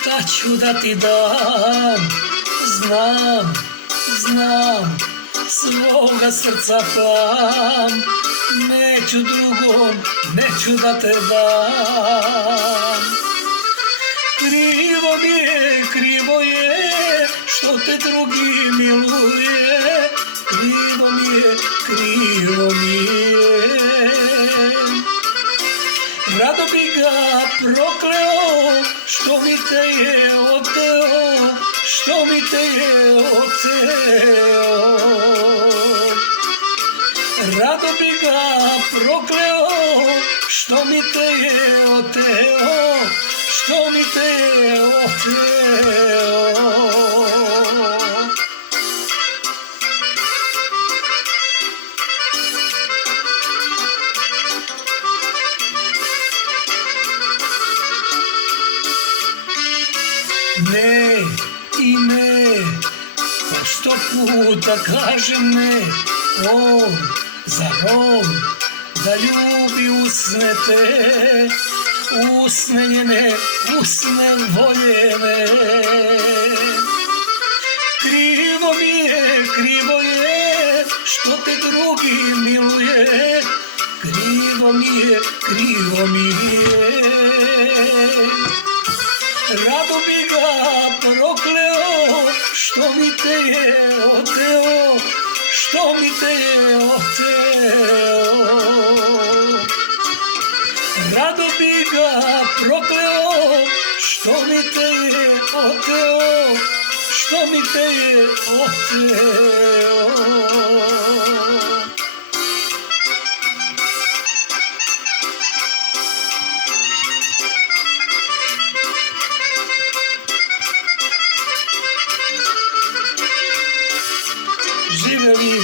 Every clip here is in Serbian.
šta ću da ti dam, znam, znam, svoga srca plam, neću drugom, neću da te dam. Krivo je, što te drugi miluje, krivo mi je. Rado bi ga prokleo, što mi te je oteo, što mi te je oteo. Rado bi ga prokleo, što mi te je oteo, što mi te je oteo. Ne i ne, po 100 puta kažem ne, on, zar on, da ljubi usne te, usne njene, usne voljene. Krivo je, što te drugi miluje, krivo mi je. Rado bi ga prokleo, što mi te je oteo, što mi te je oteo. Rado bi ga prokleo, što mi te je oteo, što mi te je oteo. Živeli.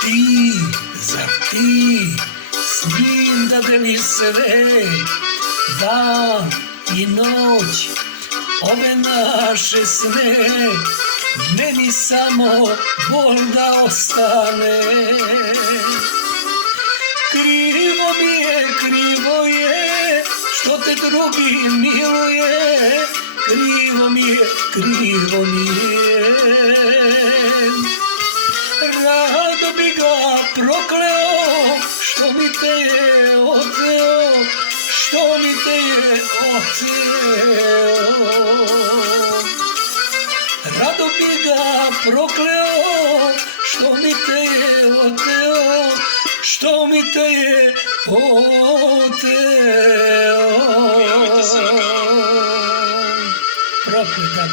Ti, zar ti, s njim da deliš sve, dan i noć, ove naše sne, meni samo bol da ostane. Krivo je, što te drugi miluje, krivo mi je. Rado bi ga prokleo, što mi te je oteo, što mi te je oteo. Rado bi ga prokleo, što mi te je oteo, što mi te je oteo. Prokleta